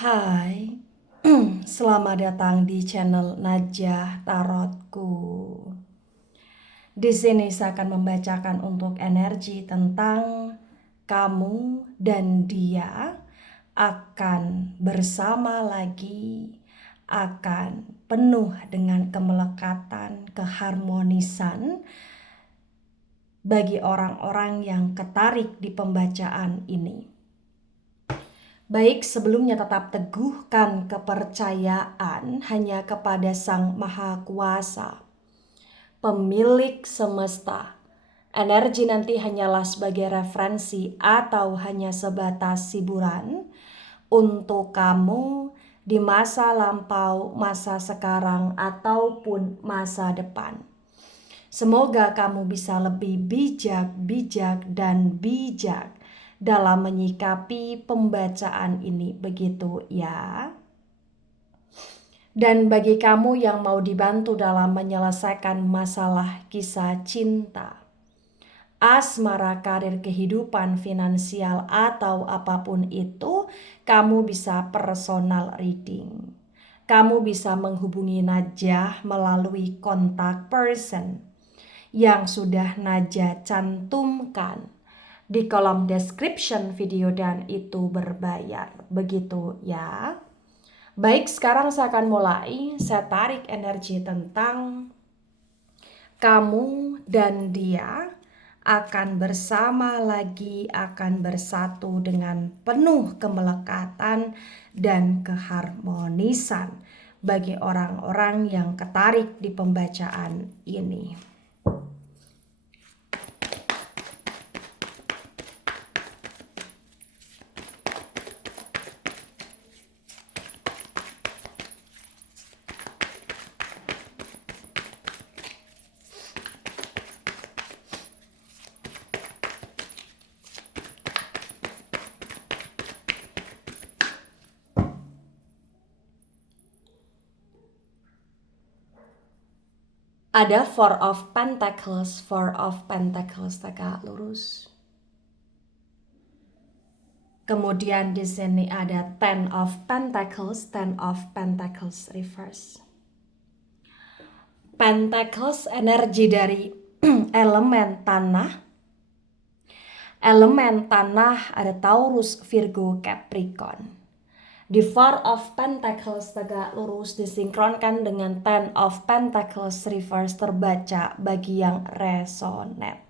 Hai, selamat datang di channel Najah Tarotku. Di sini saya akan membacakan untuk energi tentang kamu dan dia akan bersama lagi, akan penuh dengan kemelekatan, keharmonisan bagi orang-orang yang ketarik di pembacaan ini. Baik, sebelumnya tetap teguhkan kepercayaan hanya kepada Sang Maha Kuasa, pemilik semesta. Energi nanti hanyalah sebagai referensi atau hanya sebatas hiburan untuk kamu di masa lampau, masa sekarang, ataupun masa depan. Semoga kamu bisa lebih bijak dan bijak dalam menyikapi pembacaan ini, begitu ya. Dan bagi kamu yang mau dibantu dalam menyelesaikan masalah kisah cinta, asmara, karir, kehidupan, finansial, atau apapun itu, kamu bisa personal reading. Kamu bisa menghubungi Najah melalui kontak person yang sudah Najah cantumkan di kolom description video dan itu berbayar. Begitu ya. Baik, sekarang saya akan mulai. Saya tarik energi tentang kamu dan dia akan bersama lagi, akan bersatu dengan penuh kemelekatan dan keharmonisan bagi orang-orang yang ketarik di pembacaan ini. Ada Four of Pentacles tegak lurus. Kemudian di sini ada Ten of Pentacles reverse. Pentacles energi dari elemen tanah. Elemen tanah ada Taurus, Virgo, Capricorn. Di Four of Pentacles tegak lurus disinkronkan dengan Ten of Pentacles reverse terbaca bagi yang resonate.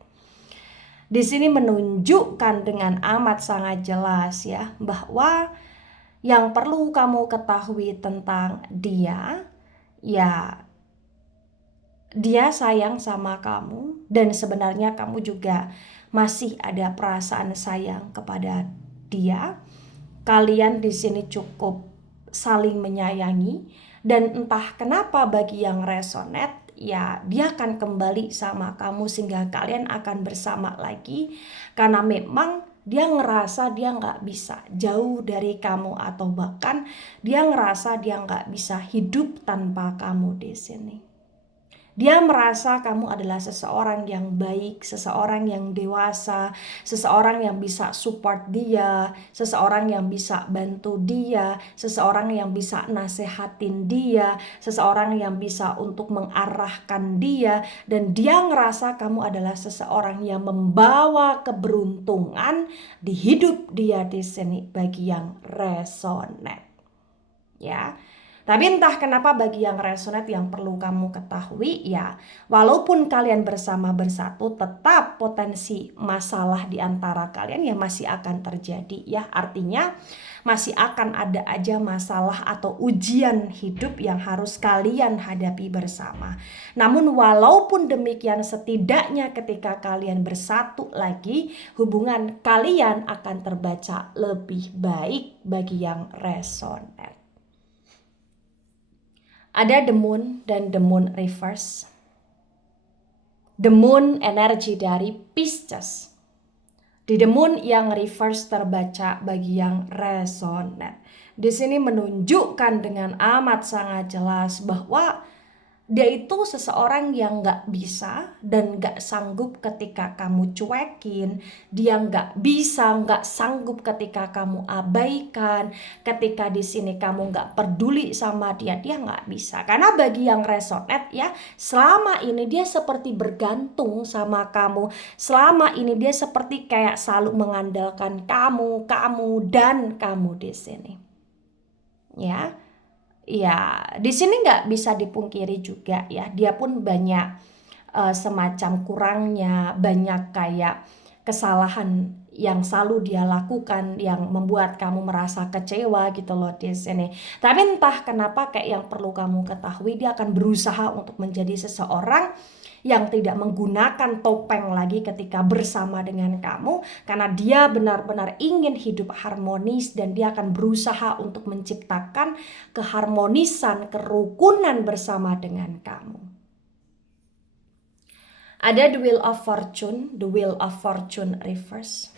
Di sini menunjukkan dengan amat sangat jelas ya bahwa yang perlu kamu ketahui tentang dia, ya dia sayang sama kamu dan sebenarnya kamu juga masih ada perasaan sayang kepada dia. Kalian di sini cukup saling menyayangi dan entah kenapa bagi yang resonate, ya dia akan kembali sama kamu sehingga kalian akan bersama lagi karena memang dia ngerasa dia nggak bisa jauh dari kamu atau bahkan dia ngerasa dia nggak bisa hidup tanpa kamu di sini. Dia merasa kamu adalah seseorang yang baik, seseorang yang dewasa, seseorang yang bisa support dia, seseorang yang bisa bantu dia, seseorang yang bisa nasehatin dia, seseorang yang bisa untuk mengarahkan dia, dan dia ngerasa kamu adalah seseorang yang membawa keberuntungan di hidup dia di sini bagi yang resonate. Ya. Tapi entah kenapa bagi yang resonate yang perlu kamu ketahui ya, walaupun kalian bersama bersatu tetap potensi masalah di antara kalian ya masih akan terjadi ya. Artinya masih akan ada aja masalah atau ujian hidup yang harus kalian hadapi bersama. Namun walaupun demikian setidaknya ketika kalian bersatu lagi, hubungan kalian akan terbaca lebih baik bagi yang resonate. Ada The Moon dan The Moon reverse. The Moon energi dari Pisces. Di The Moon yang reverse terbaca bagi yang resonate. Di sini menunjukkan dengan amat sangat jelas bahwa Dia itu seseorang yang nggak bisa dan nggak sanggup ketika kamu cuekin. Dia nggak bisa, nggak sanggup ketika kamu abaikan. Ketika di sini kamu nggak peduli sama dia, dia nggak bisa. Karena bagi yang resonate ya, selama ini dia seperti bergantung sama kamu. Selama ini dia seperti kayak selalu mengandalkan kamu, dan kamu di sini. Ya. Ya, di sini nggak bisa dipungkiri juga ya, dia pun banyak semacam kurangnya, banyak kayak kesalahan yang selalu dia lakukan yang membuat kamu merasa kecewa gitu loh di sini. Tapi entah kenapa kayak yang perlu kamu ketahui, dia akan berusaha untuk menjadi seseorang yang tidak menggunakan topeng lagi ketika bersama dengan kamu, karena dia benar-benar ingin hidup harmonis dan dia akan berusaha untuk menciptakan keharmonisan, kerukunan bersama dengan kamu. Ada the wheel of fortune reverse.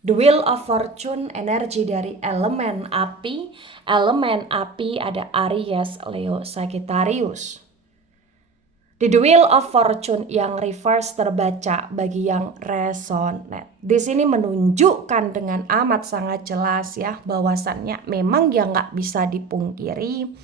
The wheel of fortune energi dari elemen api. Elemen api ada Aries, Leo, Sagittarius. The Wheel of Fortune yang reverse terbaca bagi yang resonate. Di sini menunjukkan dengan amat sangat jelas ya, bahwasannya memang yang nggak bisa dipungkiri,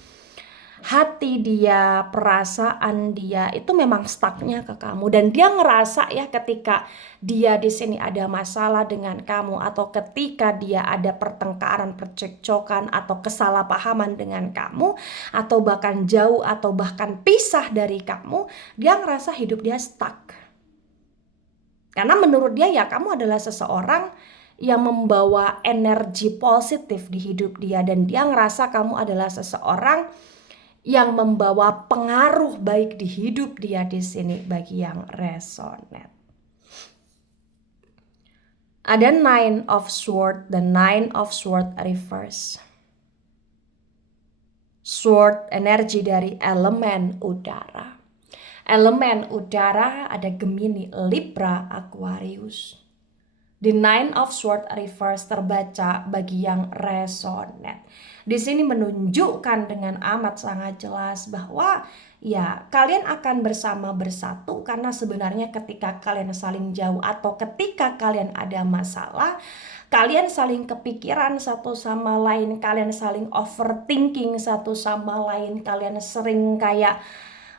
hati dia, perasaan dia itu memang stucknya ke kamu, dan dia ngerasa ya ketika dia di sini ada masalah dengan kamu, atau ketika dia ada pertengkaran, percekcokan atau kesalahpahaman dengan kamu, atau bahkan jauh atau bahkan pisah dari kamu, dia ngerasa hidup dia stuck. Karena menurut dia ya kamu adalah seseorang yang membawa energi positif di hidup dia, dan dia ngerasa kamu adalah seseorang yang membawa pengaruh baik di hidup dia di sini bagi yang resonate. Ada Nine of Swords, the Nine of Swords reverse. Sword energi dari elemen udara. Elemen udara ada Gemini, Libra, Aquarius. The Nine of Swords reverse terbaca bagi yang resonate. Di sini menunjukkan dengan amat sangat jelas bahwa ya kalian akan bersatu karena sebenarnya ketika kalian saling jauh atau ketika kalian ada masalah, kalian saling kepikiran satu sama lain, kalian saling overthinking satu sama lain, kalian sering kayak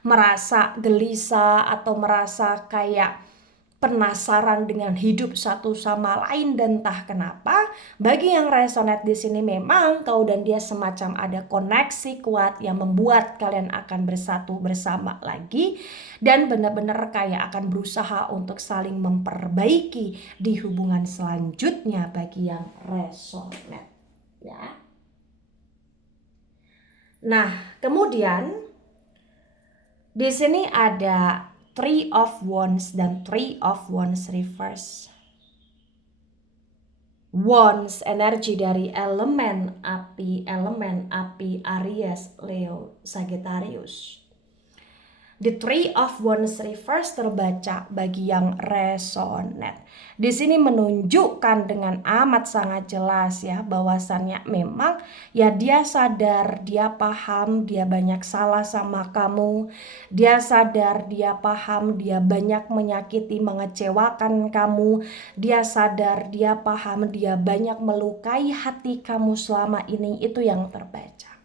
merasa gelisah atau merasa kayak penasaran dengan hidup satu sama lain, dan entah kenapa bagi yang resonate di sini memang kau dan dia semacam ada koneksi kuat yang membuat kalian akan bersatu bersama lagi dan benar-benar kayak akan berusaha untuk saling memperbaiki di hubungan selanjutnya bagi yang resonate ya. Nah, kemudian di sini ada Three of Wands dan Three of Wands reverse. Wands energi dari elemen api Aries, Leo, Sagittarius. The Three of Wands reverse terbaca bagi yang resonate. Di sini menunjukkan dengan amat sangat jelas ya bahwasannya memang ya dia sadar, dia paham, dia banyak salah sama kamu. Dia sadar, dia paham, dia banyak menyakiti, mengecewakan kamu. Dia sadar, dia paham, dia banyak melukai hati kamu selama ini. Itu yang terbaca.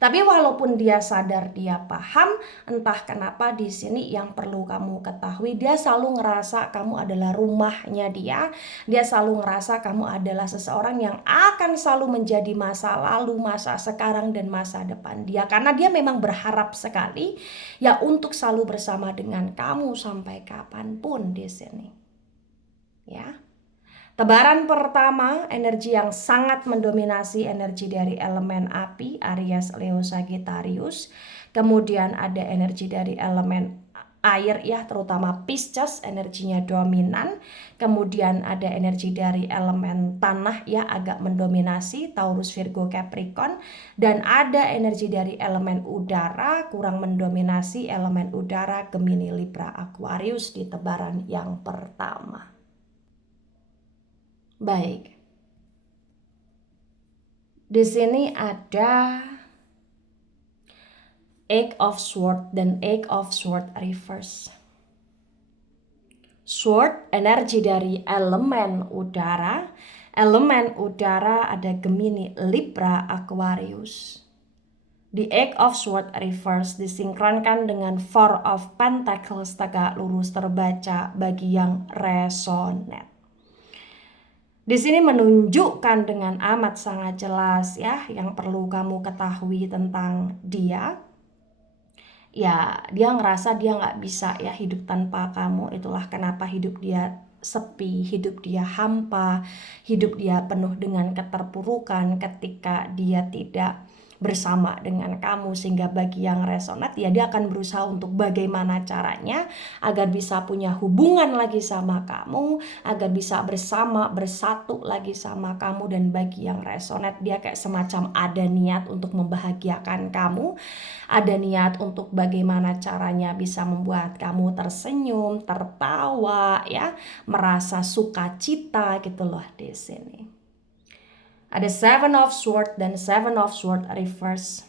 Tapi walaupun dia sadar, dia paham, entah kenapa di sini yang perlu kamu ketahui, dia selalu ngerasa kamu adalah rumahnya dia. Dia selalu ngerasa kamu adalah seseorang yang akan selalu menjadi masa lalu, masa sekarang, dan masa depan dia. Karena dia memang berharap sekali ya untuk selalu bersama dengan kamu sampai kapanpun di sini. Ya. Tebaran pertama, energi yang sangat mendominasi energi dari elemen api, Aries, Leo, Sagittarius. Kemudian ada energi dari elemen air ya, terutama Pisces, energinya dominan. Kemudian ada energi dari elemen tanah ya, agak mendominasi, Taurus, Virgo, Capricorn. Dan ada energi dari elemen udara, kurang mendominasi, elemen udara, Gemini, Libra, Aquarius di tebaran yang pertama. Baik. Di sini ada Eight of Swords dan Eight of Swords reverse. Sword, energi dari elemen udara. Elemen udara ada Gemini, Libra, Aquarius. The Eight of Swords reverse disinkronkan dengan Four of Pentacles tegak lurus terbaca bagi yang resonate. Di sini menunjukkan dengan amat sangat jelas ya yang perlu kamu ketahui tentang dia. Ya, dia ngerasa dia nggak bisa ya hidup tanpa kamu. Itulah kenapa hidup dia sepi, hidup dia hampa, hidup dia penuh dengan keterpurukan ketika dia tidak bersama dengan kamu. Sehingga bagi yang resonat ya dia akan berusaha untuk bagaimana caranya agar bisa punya hubungan lagi sama kamu, agar bisa bersatu lagi sama kamu. Dan bagi yang resonat dia kayak semacam ada niat untuk membahagiakan kamu, ada niat untuk bagaimana caranya bisa membuat kamu tersenyum, tertawa ya, merasa sukacita gitu loh di sini. Ada Seven of Swords dan Seven of Swords reverse.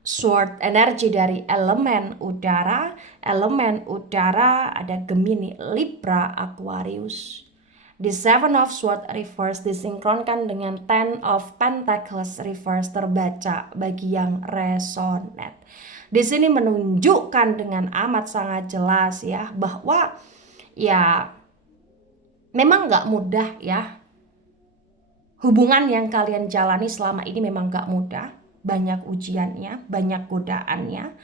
Sword, energi dari elemen udara. Elemen udara ada Gemini, Libra, Aquarius. The Seven of Swords reverse disinkronkan dengan Ten of Pentacles reverse terbaca bagi yang resonate. Di sini menunjukkan dengan amat sangat jelas ya bahwa ya memang nggak mudah ya. Hubungan yang kalian jalani selama ini memang gak mudah. Banyak ujiannya, banyak godaannya.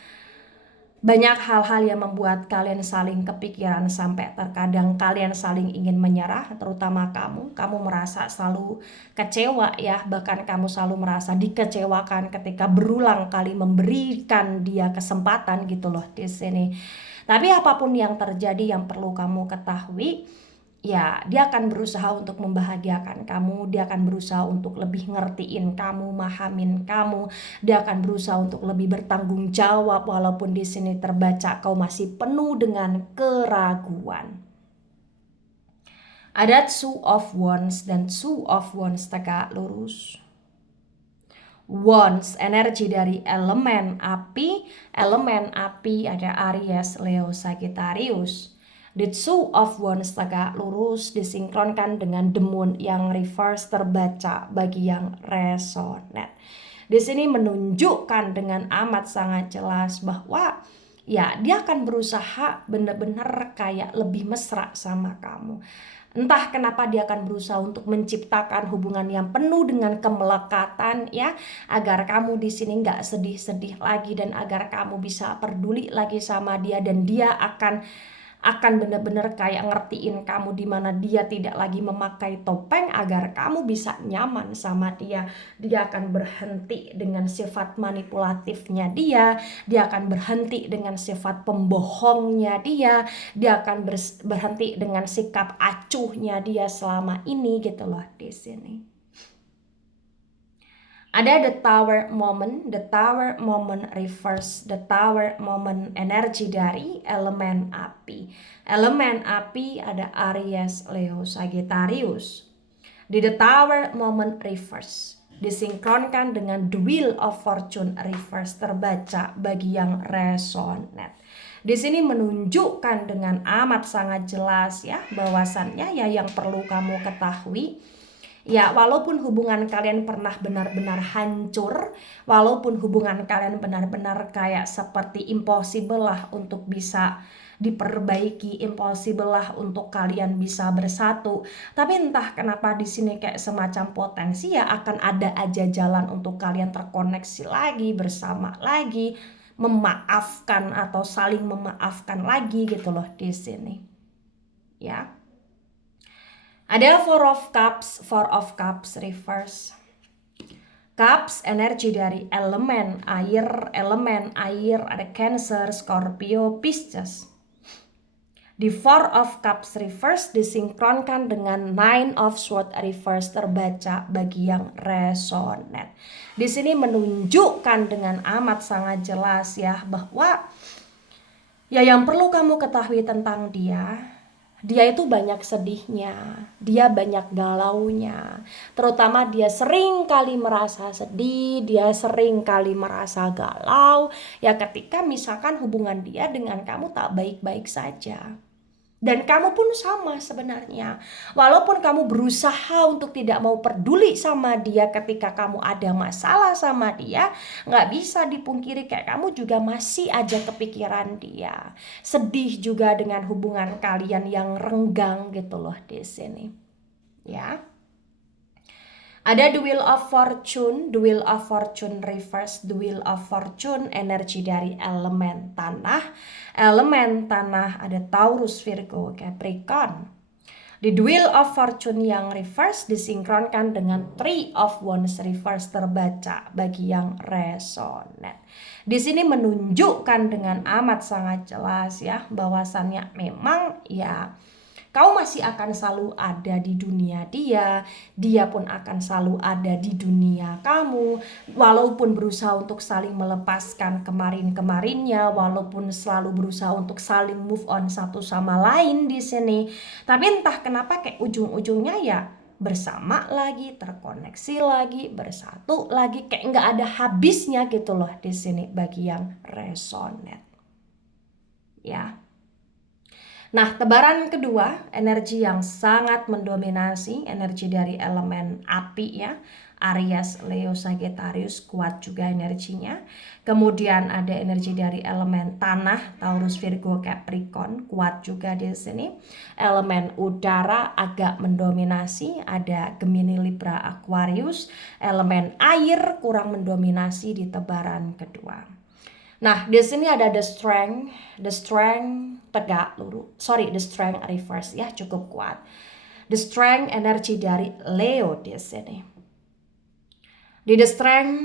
Banyak hal-hal yang membuat kalian saling kepikiran sampai terkadang kalian saling ingin menyerah. Terutama kamu merasa selalu kecewa ya. Bahkan kamu selalu merasa dikecewakan ketika berulang kali memberikan dia kesempatan gitu loh di sini. Tapi apapun yang terjadi yang perlu kamu ketahui, ya dia akan berusaha untuk membahagiakan kamu, dia akan berusaha untuk lebih ngertiin kamu, mahamin kamu, dia akan berusaha untuk lebih bertanggung jawab walaupun di sini terbaca kau masih penuh dengan keraguan. Ada Two of Wands dan Two of Wands tegak lurus. Wands, energi dari elemen api. Elemen api ada Aries, Leo, Sagittarius. The Two of Wands tegak lurus disinkronkan dengan The Moon yang reverse terbaca bagi yang resonate. Di sini menunjukkan dengan amat sangat jelas bahwa ya dia akan berusaha benar-benar kayak lebih mesra sama kamu. Entah kenapa dia akan berusaha untuk menciptakan hubungan yang penuh dengan kemelekatan ya, agar kamu di sini nggak sedih-sedih lagi dan agar kamu bisa peduli lagi sama dia, dan dia akan benar-benar kayak ngertiin kamu di mana dia tidak lagi memakai topeng agar kamu bisa nyaman sama dia. Dia akan berhenti dengan sifat manipulatifnya dia akan berhenti dengan sifat pembohongnya dia akan berhenti dengan sikap acuhnya dia selama ini gitu loh di sini. Ada the Tower moment reverse. The Tower moment energi dari elemen api. Elemen api ada Aries, Leo, Sagittarius. Di the Tower moment reverse disinkronkan dengan The Wheel of Fortune reverse terbaca bagi yang resonate. Di sini menunjukkan dengan amat sangat jelas ya bahwasannya ya yang perlu kamu ketahui, ya walaupun hubungan kalian pernah benar-benar hancur, walaupun hubungan kalian benar-benar kayak seperti impossible lah untuk bisa diperbaiki, impossible lah untuk kalian bisa bersatu, tapi entah kenapa di sini kayak semacam potensi ya akan ada aja jalan untuk kalian terkoneksi lagi, bersama lagi, memaafkan atau saling memaafkan lagi gitu loh di sini. Ya. Ada Four of Cups reverse. Cups, energi dari elemen air ada Cancer, Scorpio, Pisces. The Four of Cups reverse disinkronkan dengan Nine of Swords reverse terbaca bagi yang resonate. Di sini menunjukkan dengan amat sangat jelas ya bahwa ya yang perlu kamu ketahui tentang dia, Dia itu banyak sedihnya, dia banyak galaunya, terutama dia sering kali merasa sedih, dia sering kali merasa galau, ya ketika misalkan hubungan dia dengan kamu tak baik-baik saja. Dan kamu pun sama sebenarnya. Walaupun kamu berusaha untuk tidak mau peduli sama dia ketika kamu ada masalah sama dia, nggak bisa dipungkiri kayak kamu juga masih aja kepikiran dia. Sedih juga dengan hubungan kalian yang renggang gitu loh di sini. Ya. Ada the wheel of fortune, the wheel of fortune reverse, the wheel of fortune energi dari elemen tanah. Elemen tanah ada Taurus, Virgo, Capricorn. Di wheel of fortune yang reverse disinkronkan dengan three of wands reverse terbaca bagi yang resonate. Di sini menunjukkan dengan amat sangat jelas ya bahwasannya memang ya kau masih akan selalu ada di dunia dia, dia pun akan selalu ada di dunia kamu, walaupun berusaha untuk saling melepaskan kemarin-kemarinnya, walaupun selalu berusaha untuk saling move on satu sama lain di sini. Tapi entah kenapa kayak ujung-ujungnya ya bersama lagi, terkoneksi lagi, bersatu lagi, kayak nggak ada habisnya gitu loh di sini bagi yang resonate. Ya. Nah, tebaran kedua, energi yang sangat mendominasi, energi dari elemen api ya. Aries, Leo, Sagittarius kuat juga energinya. Kemudian ada energi dari elemen tanah, Taurus, Virgo, Capricorn kuat juga di sini. Elemen udara agak mendominasi, ada Gemini, Libra, Aquarius. Elemen air kurang mendominasi di tebaran kedua. Nah, di sini ada the strength tegak lurus. Sorry, the strength reverse ya, cukup kuat. The strength energi dari Leo di sini. Di the strength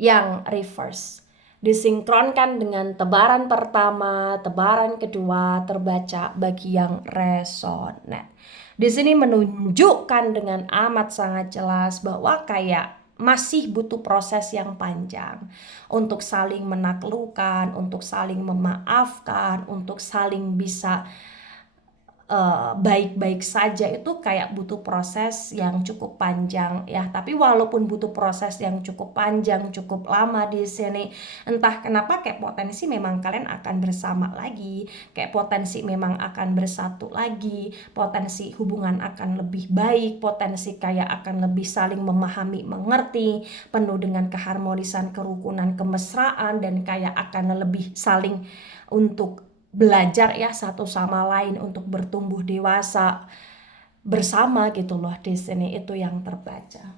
yang reverse disinkronkan dengan tebaran pertama, tebaran kedua terbaca bagi yang resonate. Di sini menunjukkan dengan amat sangat jelas bahwa kayak masih butuh proses yang panjang untuk saling menaklukkan, untuk saling memaafkan, untuk saling bisa baik-baik saja itu kayak butuh proses yang cukup panjang ya. Tapi walaupun butuh proses yang cukup panjang, cukup lama di sini, entah kenapa kayak potensi memang kalian akan bersama lagi, kayak potensi memang akan bersatu lagi, potensi hubungan akan lebih baik, potensi kayak akan lebih saling memahami, mengerti, penuh dengan keharmonisan, kerukunan, kemesraan, dan kayak akan lebih saling untuk belajar ya satu sama lain untuk bertumbuh dewasa bersama gitu loh di sini, itu yang terbaca.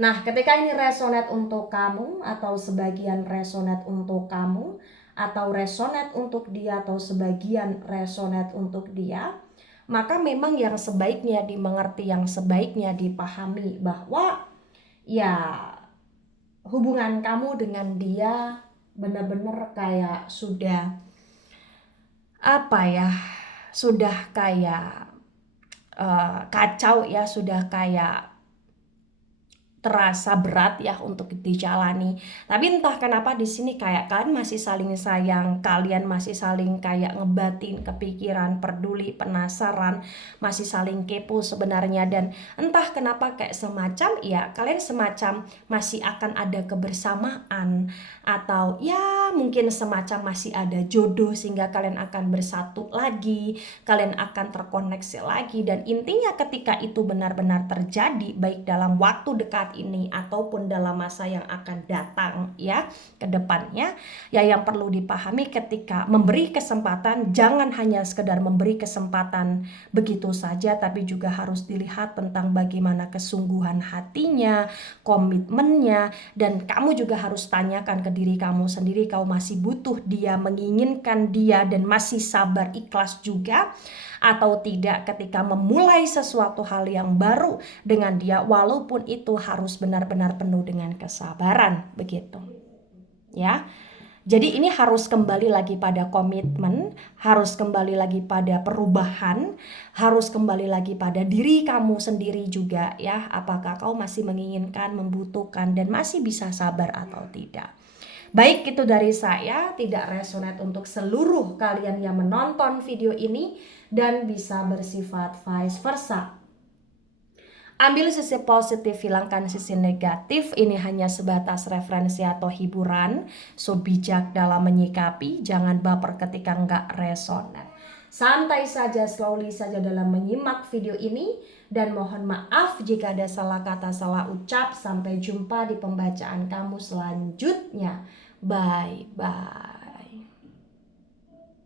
Nah, ketika ini resonate untuk kamu atau sebagian resonate untuk kamu atau resonate untuk dia atau sebagian resonate untuk dia, maka memang yang sebaiknya dimengerti, yang sebaiknya dipahami bahwa ya hubungan kamu dengan dia benar-benar kayak sudah apa ya, sudah kayak kacau ya, sudah kayak terasa berat ya untuk dijalani. Tapi entah kenapa di sini kayak kalian masih saling sayang, kalian masih saling kayak ngebatin kepikiran, peduli, penasaran, masih saling kepo sebenarnya. Dan entah kenapa kayak semacam ya kalian semacam masih akan ada kebersamaan, atau ya mungkin semacam masih ada jodoh sehingga kalian akan bersatu lagi, kalian akan terkoneksi lagi. Dan intinya ketika itu benar-benar terjadi baik dalam waktu dekat ini ataupun dalam masa yang akan datang ya ke depannya, ya yang perlu dipahami ketika memberi kesempatan, jangan hanya sekedar memberi kesempatan begitu saja, tapi juga harus dilihat tentang bagaimana kesungguhan hatinya, komitmennya, dan kamu juga harus tanyakan ke diri kamu sendiri, kau masih butuh dia, menginginkan dia, dan masih sabar ikhlas juga atau tidak ketika memulai sesuatu hal yang baru dengan dia, walaupun itu harus benar-benar penuh dengan kesabaran begitu ya. Jadi ini harus kembali lagi pada komitmen, harus kembali lagi pada perubahan, harus kembali lagi pada diri kamu sendiri juga ya, apakah kau masih menginginkan, membutuhkan, dan masih bisa sabar atau tidak. Baik, itu dari saya, tidak resonate untuk seluruh kalian yang menonton video ini dan bisa bersifat vice versa. Ambil sisi positif, hilangkan sisi negatif. Ini hanya sebatas referensi atau hiburan. So, bijak dalam menyikapi, jangan baper ketika nggak resonate. Santai saja, slowly saja dalam menyimak video ini. Dan mohon maaf jika ada salah kata, salah ucap. Sampai jumpa di pembacaan kamu selanjutnya. Bye-bye.